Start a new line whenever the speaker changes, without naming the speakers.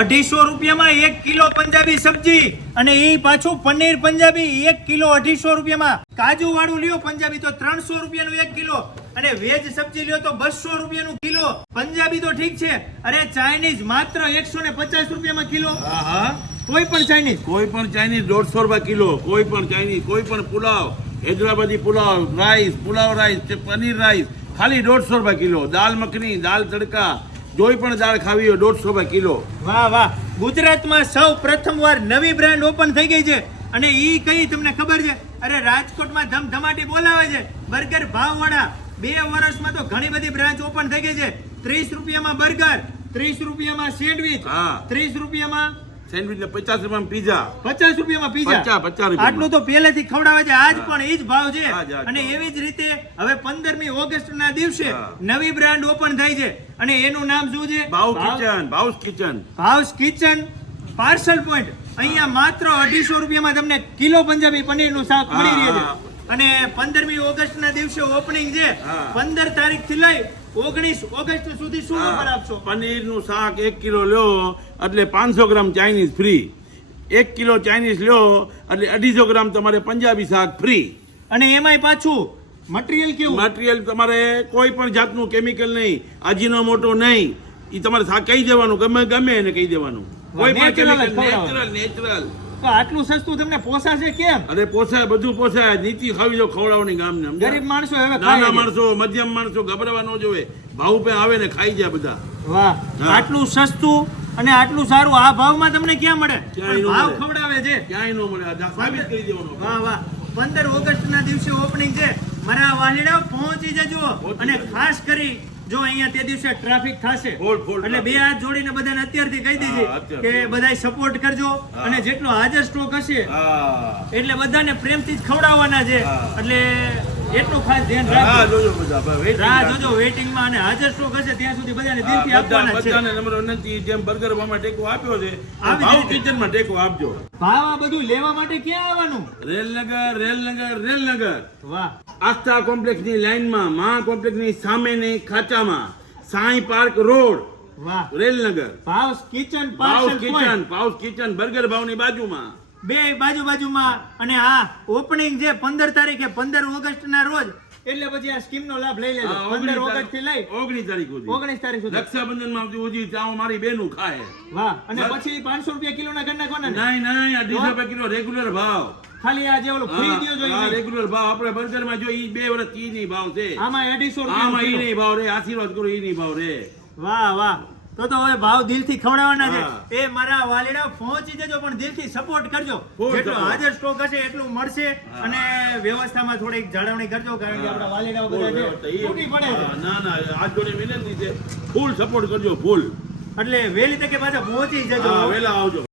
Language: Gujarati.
અઢીસો રૂપિયામાં એક કિલો પંજાબી સબ્જી અને એ પાછું પનીર પંજાબી એક કિલો અઢીસો રૂપિયામાં. કાજુ વાળું લ્યો પંજાબી તો ત્રણસો રૂપિયાનું એક કિલો અને વેજ સબ્જી લ્યો તો બસો રૂપિયાનું કિલો. પંજાબી તો ઠીક છે અરે ચાઇનીઝ માત્ર એકસો ને પચાસ રૂપિયામાં કિલો. કોઈ પણ ચાઇનીઝ.
કોઈ પણ ચાઇનીઝ દોઢસો રૂપિયા કિલો કોઈ પણ ચાઇનીઝ કોઈ પણ pulao Hyderabadi pulao rice pulao rice paneer rice ખાલી દોઢસો રૂપિયા કિલો. દાલ મખની દાલ તડકા જોઈ પણ દાળ ખાવી હોય દોઢસો રૂપિયા કિલો.
વાહ વાહ. ગુજરાતમાં સૌ પ્રથમવાર નવી બ્રાન્ડ ઓપન થઈ ગઈ છે. અને એ કઈ તમને ખબર છે? અરે રાજકોટમાં ધમધમાટી બોલાવે છે. બર્ગર ભાવવાળા. બે વર્ષમાં તો ઘણી બધી બ્રાન્ચ ઓપન થઈ ગઈ છે. ત્રીસ રૂપિયામાં બર્ગર ત્રીસ રૂપિયામાં સેન્ડવિચ
હા.
ત્રીસ રૂપિયામાં
સેન્ડવિચ ને પચાસ રૂપિયામાં પીઝા
પચાસ રૂપિયામાં પીઝા
પચાસ, રૂપિયામાં.
આટલું તો પહેલેથી ખવડાવે છે. આજ પણ એ જ ભાવ છે. અને એવી જ રીતે હવે પંદરમી ઓગસ્ટ ના દિવસે નવી બ્રાન્ડ ઓપન થઈ છે. અને એનું નામ શું છે?
Bhav kitchen Bhav kitchen
house kitchen parcel point અહીંયા માત્ર અઢીસો રૂપિયામાં તમને કિલો પંજાબી પનીરનું શાક મળી રહે છે. અને પંદરમી ઓગસ્ટ ના દિવસે ઓપનિંગ છે. પંદર તારીખથી લઈ ઓગણીસ ઓગસ્ટ સુધી શું ઓફર આપશો?
પનીરનું શાક એક કિલો લ્યો એટલે પાંચસો ગ્રામ ચાઇનીઝ ફ્રી. એક કિલો ચાઇનીઝ લ્યો એટલે અઢીસો ગ્રામ તમારે પંજાબી શાક ફ્રી.
અને એમાંય પાછું મટીરિયલ કેવું?
મટીરિયલ તમારે કોઈ પણ જાતનું કેમિકલ નહીં આજીનો મોટો નહીં. એ તમારે શાક કહી દેવાનું ગમે ગમે એને કહી દેવાનું. કોઈ પણ કેમિકલ નેચરલ નેચરલ
તો આટલું સસ્તું તમને પોસાશે કેમ?
અરે પોસાય બધું પોસાય. નીતિ ખાવી જો ખવડાવવાની ગામને?
ગરીબ માણસો હવે
નાના માણસો મધ્યમ માણસો ગભરાવા ન જોવે. ભાવ પે આવે ને ખાઈ જાય બધા.
વાહ. આટલું સસ્તું અને આટલું સારું આ ભાવમાં તમને ક્યાં મળે? ભાવ ખવડાવે છે.
ક્યાંય ન મળે. આ સાબિત કરી દેવાનું
વાહ વાહ. પંદર ઓગસ્ટ ના દિવસે ઓપનિંગ છે. મારા વાલીડા પહોંચી જજો. અને ખાસ કરી જો અહીંયા તે દિવસે ટ્રાફિક થશે એટલે બે હાથ જોડીને બધાને અત્યારથી કહી દીધી કે બધાય સપોર્ટ કરજો અને જેટલો હાજર સ્ટોક હશે એટલે બધાને પ્રેમથી જ ખવડાવવાના છે. એટલે એટલું ખાસ ધ્યાન રાખજો.
જોજો બધા
રાહ. જોજો વેઇટિંગમાં અને હાજર સ્ટોક હશે ત્યાં સુધી બધાને દિલથી આપવાના છે.
બધાને નમ્ર વિનંતી જેમ બર્ગરમાં ટેકો આપ્યો છે ભાવ કિચનમાં ટેકો આપજો.
ભાવ બધું લેવા માટે ક્યાં આવવાનું?
રેલનગર રેલનગર રેલનગર.
વાહ.
આસ્થા કોમ્પ્લેક્સની લાઈનમાં મહા કોમ્પ્લેક્સની સામેની ખાચામાં સાંઈ પાર્ક રોડ.
વાહ.
Railnagar.
Bhav kitchen
house kitchen house kitchen burger ભાવની બાજુમાં.
બે બાજુ બાજુમાં અને આ ઓપનિંગ જે પંદર તારીખે પંદર ઓગસ્ટ ના રોજ એટલે પછી આ સ્કીમ નો લાભ લઈ લેજો. પંદર ઓગસ્ટથી લઈ
ઓગણીસ તારીખ સુધી.
ઓગણીસ તારીખ સુધી.
રક્ષાબંધનમાં ઉજી ત્યાં મારી બેનું ખાય.
વાહ અને પછી પાંચસો રૂપિયા કિલો ના કરી નાખવાના?
નહીં નહીં અઢીસો રૂપિયા કિલો રેગ્યુલર ભાવ.
ખાલી આ જે ઓલો ફ્રી
ગયો
જોઈએ
રેગ્યુલર ભાવ. આપણે બર્ગરમાં જો ઈ બે વર્ષ ઈ નહીં ભાવ છે.
આમાં અઢીસો
આમાં ઈ
રૂપિયા
નહીં ભાવ રે આશીર્વાદ કરો ઈ નહીં ભાવ રે.
વાહ વાહ. તો તો હવે ભાવ દિલથી ખવડાવવાના છે. એ મારા વાલીડા પહોંચી જજો પણ દિલથી સપોર્ટ કરજો. જેટલો હાજર સ્ટોક હશે એટલું મળશે અને વ્યવસ્થામાં થોડીક જાળવણી કરજો કારણ કે આપણા વાલીડાઓ બધા છે તૂટી પડે
ના ના આજ જોડે વિનંતી છે. ફૂલ સપોર્ટ કરજો ફૂલ.
એટલે વહેલી તકે પાછા પહોંચી જજો.
વહેલા વેલા આવજો.